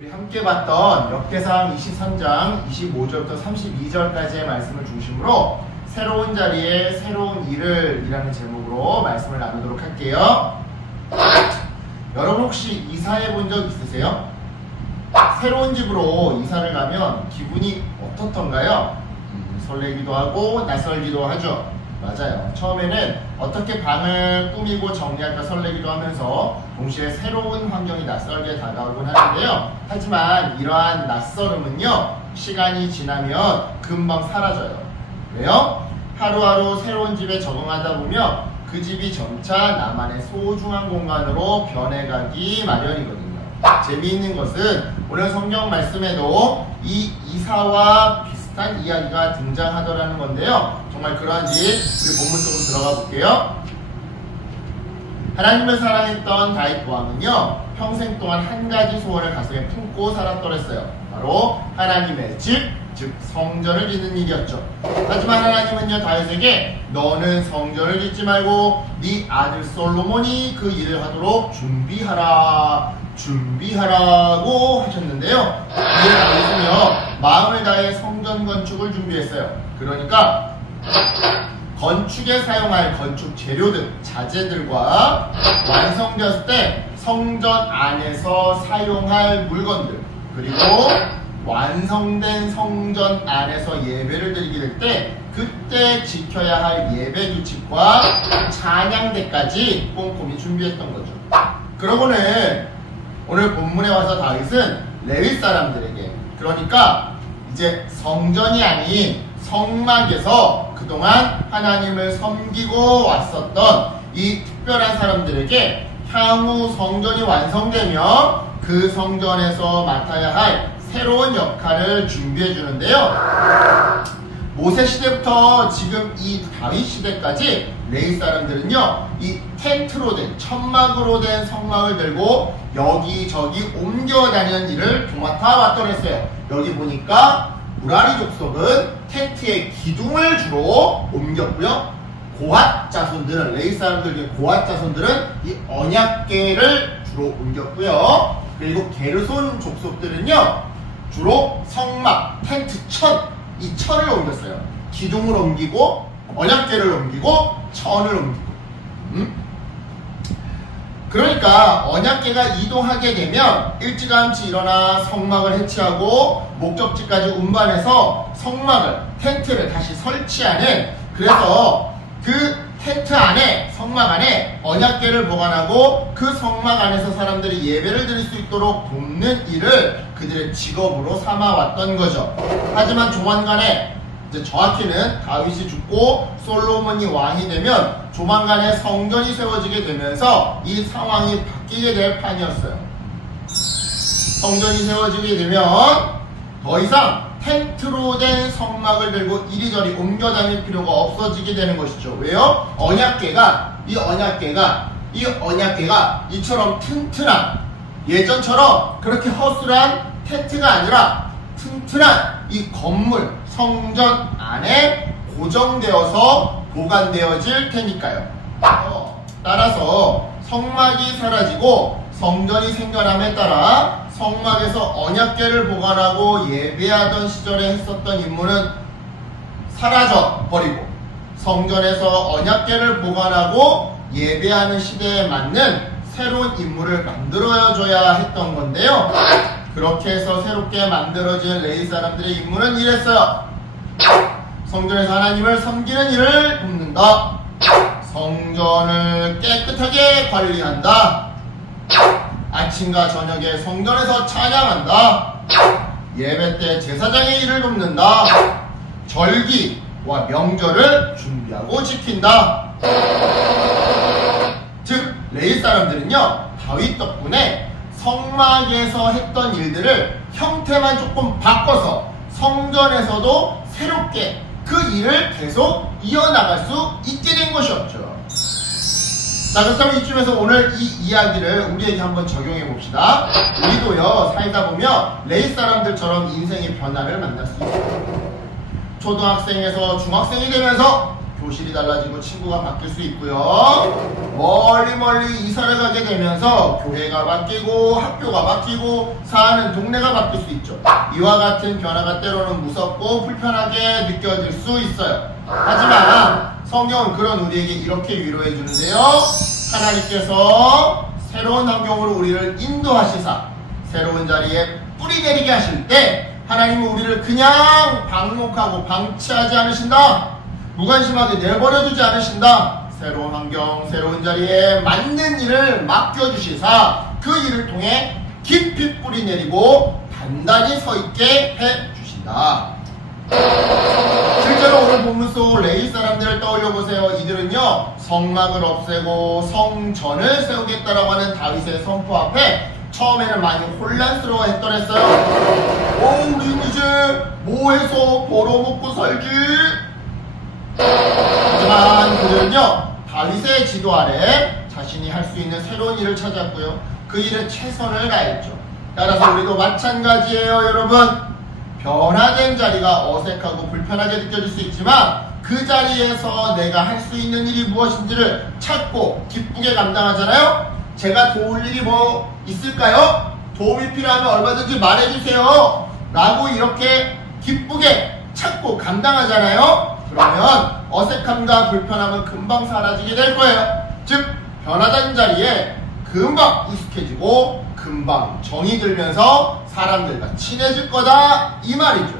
우리 함께 봤던 역계상 23장 25절부터 32절까지의 말씀을 중심으로 새로운 자리에 새로운 일을 이라는 제목으로 말씀을 나누도록 할게요. 여러분 혹시 이사해 본 적 있으세요? 새로운 집으로 이사를 가면 기분이 어떻던가요? 설레기도 하고 낯설기도 하죠. 맞아요. 처음에는 어떻게 방을 꾸미고 정리할까 설레기도 하면서 동시에 새로운 환경이 낯설게 다가오곤 하는데요. 하지만 이러한 낯설음은요, 시간이 지나면 금방 사라져요. 왜요? 하루하루 새로운 집에 적응하다 보면 그 집이 점차 나만의 소중한 공간으로 변해가기 마련이거든요. 재미있는 것은 오늘 성경 말씀에도 이 이사와 비슷한 이야기가 등장하더라는 건데요. 정말 그러한지 우리 본문 속으로 들어가 볼게요. 하나님을 사랑했던 다윗 왕은요, 평생 동안 한 가지 소원을 가슴에 품고 살았더랬어요. 바로 하나님의 집, 즉 성전을 짓는 일이었죠. 하지만 하나님은요, 다윗에게 너는 성전을 짓지 말고 네 아들 솔로몬이 그 일을 하도록 준비하라고 하셨는데요. 이에 다윗은요, 마음을 다해 성전 건축을 준비했어요. 그러니까 건축에 사용할 건축 재료 등 자재들과 완성되었을 때 성전 안에서 사용할 물건들, 그리고 완성된 성전 안에서 예배를 드리게 될 때 그때 지켜야 할 예배 규칙과 찬양대까지 꼼꼼히 준비했던 거죠. 그러고는 오늘 본문에 와서 다윗은 레위 사람들에게, 그러니까 이제 성전이 아닌 성막에서 그동안 하나님을 섬기고 왔었던 이 특별한 사람들에게 향후 성전이 완성되면 그 성전에서 맡아야 할 새로운 역할을 준비해 주는데요. 모세 시대부터 지금 이 다윗 시대까지 레위 사람들은요, 이 텐트로 된, 천막으로 된 성막을 들고 여기저기 옮겨 다니는 일을 도맡아 왔더랬어요. 여기 보니까 무라리 족속은 텐트의 기둥을 주로 옮겼고요. 고핫 자손들은, 레위 사람들 중에 고핫 자손들은 이 언약궤를 주로 옮겼고요. 그리고 게르손 족속들은요, 주로 성막, 텐트 천, 이 천을 옮겼어요. 기둥을 옮기고, 언약궤를 옮기고, 천을 옮기고. 그러니까 언약궤가 이동하게 되면 일찌감치 일어나 성막을 해체하고 목적지까지 운반해서 성막을, 텐트를 다시 설치하는, 그래서 그 텐트 안에, 성막 안에 언약궤를 보관하고 그 성막 안에서 사람들이 예배를 드릴 수 있도록 돕는 일을 그들의 직업으로 삼아왔던 거죠. 하지만 조만간에, 이제 정확히는 다윗이 죽고 솔로몬이 왕이 되면 조만간에 성전이 세워지게 되면서 이 상황이 바뀌게 될 판이었어요. 성전이 세워지게 되면 더 이상 텐트로 된 성막을 들고 이리저리 옮겨 다닐 필요가 없어지게 되는 것이죠. 왜요? 언약궤가 이처럼 튼튼한, 예전처럼 그렇게 허술한 텐트가 아니라 튼튼한 이 건물, 성전 안에 고정되어서 보관되어질 테니까요. 따라서 성막이 사라지고 성전이 생겨남에 따라 성막에서 언약궤를 보관하고 예배하던 시절에 했었던 임무는 사라져 버리고 성전에서 언약궤를 보관하고 예배하는 시대에 맞는 새로운 임무를 만들어줘야 했던 건데요. 그렇게 해서 새롭게 만들어진 레위 사람들의 임무는 이랬어요. 성전에서 하나님을 섬기는 일을 돕는다. 성전을 깨끗하게 관리한다. 아침과 저녁에 성전에서 찬양한다. 예배 때 제사장의 일을 돕는다. 절기와 명절을 준비하고 지킨다. 즉 레위 사람들은요, 다윗 덕분에 성막에서 했던 일들을 형태만 조금 바꿔서 성전에서도 새롭게 그 일을 계속 이어나갈 수 있게 된 것이었죠. 자, 그렇다면 이쯤에서 오늘 이 이야기를 우리에게 한번 적용해 봅시다. 우리도요, 살다 보면 레위 사람들처럼 인생의 변화를 만날 수 있어요. 초등학생에서 중학생이 되면서 교실이 달라지고 친구가 바뀔 수 있고요. 멀리 이사를 가게 되면서 교회가 바뀌고 학교가 바뀌고 사는 동네가 바뀔 수 있죠. 이와 같은 변화가 때로는 무섭고 불편하게 느껴질 수 있어요. 하지만 성경은 그런 우리에게 이렇게 위로해 주는데요. 하나님께서 새로운 환경으로 우리를 인도하시사 새로운 자리에 뿌리 내리게 하실 때 하나님은 우리를 그냥 방목하고 방치하지 않으신다. 무관심하게 내버려두지 않으신다. 새로운 환경, 새로운 자리에 맞는 일을 맡겨주시사 그 일을 통해 깊이 뿌리 내리고 단단히 서 있게 해주신다. 실제로 오늘 본문 속 레위 사람들을 떠올려 보세요. 이들은요, 성막을 없애고 성전을 세우겠다라고 하는 다윗의 선포 앞에 처음에는 많이 혼란스러워 했더랬어요. 우린 이제 뭐 해서 벌어먹고 살지? 하지만 그들은요, 다윗의 지도 아래 자신이 할 수 있는 새로운 일을 찾았고요. 그 일에 최선을 다했죠. 따라서 우리도 마찬가지예요, 여러분. 변화된 자리가 어색하고 불편하게 느껴질 수 있지만 그 자리에서 내가 할 수 있는 일이 무엇인지를 찾고 기쁘게 감당하잖아요. 제가 도울 일이 뭐 있을까요? 도움이 필요하면 얼마든지 말해주세요 라고 이렇게 기쁘게 찾고 감당하잖아요. 그러면 어색함과 불편함은 금방 사라지게 될 거예요. 즉 변화된 자리에 금방 익숙해지고 금방 정이 들면서 사람들과 친해질 거다 이 말이죠.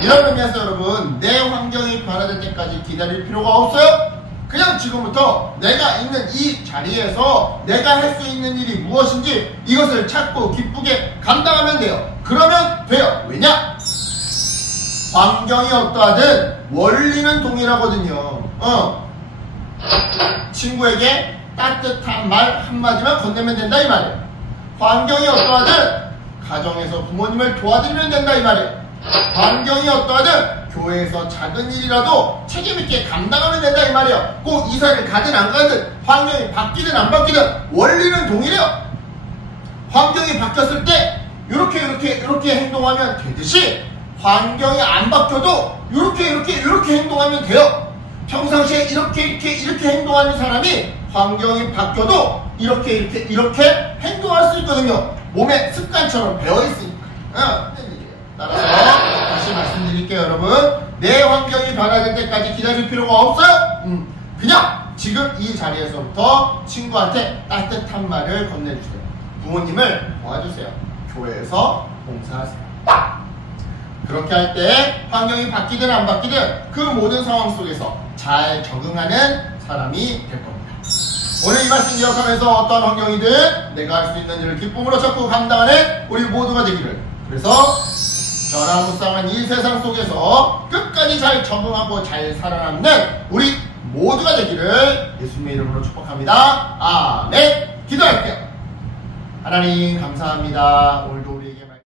이런 의미에서 여러분, 내 환경이 변화될 때까지 기다릴 필요가 없어요. 그냥 지금부터 내가 있는 이 자리에서 내가 할 수 있는 일이 무엇인지 이것을 찾고 기쁘게 감당하면 돼요. 그러면 돼요. 왜냐? 환경이 어떠하든 원리는 동일하거든요. 친구에게 따뜻한 말 한마디만 건네면 된다 이 말이에요. 환경이 어떠하든 가정에서 부모님을 도와드리면 된다 이 말이에요. 환경이 어떠하든 교회에서 작은 일이라도 책임있게 감당하면 된다 이 말이에요. 꼭 이사를 가든 안 가든 환경이 바뀌든 안 바뀌든 원리는 동일해요. 환경이 바뀌었을 때 이렇게 행동하면 되듯이 환경이 안 바뀌어도 이렇게 행동하면 돼요. 평상시에 이렇게 행동하는 사람이 환경이 바뀌어도 이렇게 행동할 수 있거든요. 몸에 습관처럼 배어있으니까. 따라서 다시 말씀드릴게요, 여러분. 내 환경이 변화될 때까지 기다릴 필요가 없어요. 그냥 지금 이 자리에서부터 친구한테 따뜻한 말을 건네주세요. 부모님을 도와주세요. 교회에서 봉사하세요. 그렇게 할 때 환경이 바뀌든 안 바뀌든 그 모든 상황 속에서 잘 적응하는 사람이 될 겁니다. 오늘 이 말씀 기억하면서 어떤 환경이든 내가 할 수 있는 일을 기쁨으로 찾고 감당하는 우리 모두가 되기를. 그래서 변화무쌍한 이 세상 속에서 끝까지 잘 적응하고 잘 살아남는 우리 모두가 되기를 예수님의 이름으로 축복합니다. 아멘. 기도할게요. 하나님 감사합니다. 오늘